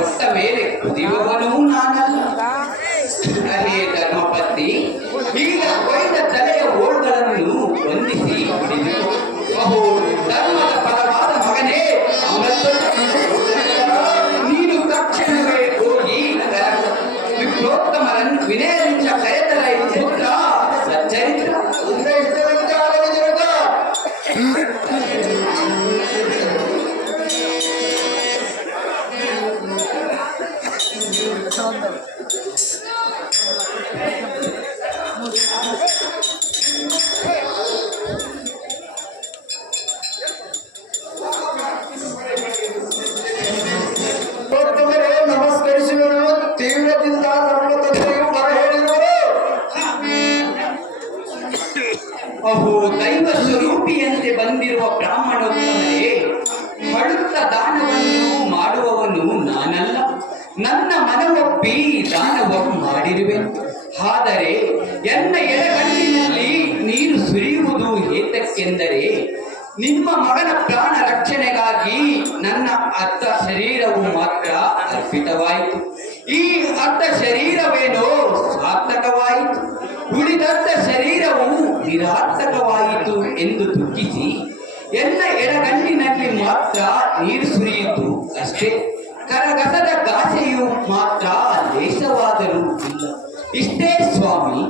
ಕೊಟ್ಟ ಮೇಲೆ ಕುದಿಯುವವನೂ ನಾನಲ್ಲ. ಹೇ ಧರ್ಮಪತ್ನಿ, ಈಗ ಕೊಯ್ದ ತಲೆಯ ಓಡುಗಳನ್ನು ವಂದಿಸಿ ಹಿಡಿದು ಬಹು ಧರ್ಮದ ಪರವಾದ ಮಗನೇ ಅಮೃತ, ನೀನು ತಕ್ಷಣವೇ ಹೋಗಿ ವಿಪ್ರೋತ್ತಮರನ್ನು ವಿನಯದಿಂದ ಕರೆತಲ ಪುತ್ರ ಸಚ್ಚರಿತ್ರ. ನಮಸ್ಕರಿಸುವರು. ತೀವ್ರದಿಂದ ನಮ್ಮ ತಂದೆಯು ಬರ ಹೇಳಿರುವರು. ಅಹೋ ದೈವ ಸ್ವರೂಪಿಯಂತೆ ಬಂದಿರುವ ಬ್ರಾಹ್ಮಣೋತ್ತಮರೇ, ಪಡುತ್ತ ದಾನವನ್ನು ಮಾಡುವವನು ನಾನಲ್ಲ. ನನ್ನ ಮನವೊಪ್ಪಿ ದಾನವನ್ನು ಮಾಡಿರುವೆ. ಆದರೆ ಎನ್ನ ಎಡಗಣ್ಣಿನಲ್ಲಿ ನೀರು ಸುರಿಯುವುದು ಏತಕ್ಕೆಂದರೆ ನಿಮ್ಮ ಮಗನ ಪ್ರಾಣ ರಕ್ಷಣೆಗಾಗಿ ನನ್ನ ಅರ್ಧ ಶರೀರವು ಮಾತ್ರ ಅರ್ಪಿತವಾಯಿತು. ಈ ಅರ್ಧ ಶರೀರವೇನೋ ಸಾರ್ಥಕವಾಯಿತು, ಉಳಿದರ್ಧ ಶರೀರವು ನಿರಾರ್ಥಕವಾಯಿತು ಎಂದು ದುಃಖಿಸಿ ಎನ್ನ ಎಡಗಣ್ಣಿನಲ್ಲಿ ಮಾತ್ರ ನೀರು ಸುರಿಯಿತು ಅಷ್ಟೇ. ಕರಗಸದ ಗಾಸೆಯು ಮಾತ್ರ ಲೇಸವಾದರೂ ಇಲ್ಲ. ಇಷ್ಟೇ ಸ್ವಾಮಿ,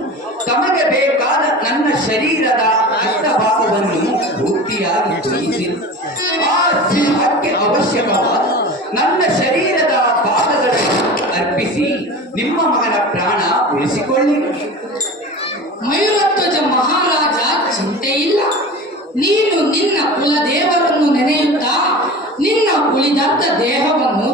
ತಮಗೆ ಬೇಕಾದ ನನ್ನ ಶರೀರದ ಅರ್ಧ ಭಾಗವನ್ನು ಪೂರ್ತಿಯಾಗಿ ತೊಯಿಸಿ ಆ ಸಿಂಹಕ್ಕೆ ಅವಶ್ಯಕವಾದ ನನ್ನ ಶರೀರದ ಭಾಗಗಳನ್ನು ಅರ್ಪಿಸಿ ನಿಮ್ಮ ಮಗನ ಪ್ರಾಣ ಉಳಿಸಿಕೊಳ್ಳಿ. ಮಯೂರಧ್ವಜ ಮಹಾರಾಜ, ಚಿಂತೆ ಇಲ್ಲ. ನೀನು ನಿನ್ನ ಕುಲದೇವರನ್ನು ನೆನೆಯುತ್ತಾ ನಿನ್ನ ಉಳಿದರ್ಧ ದೇಹವನ್ನು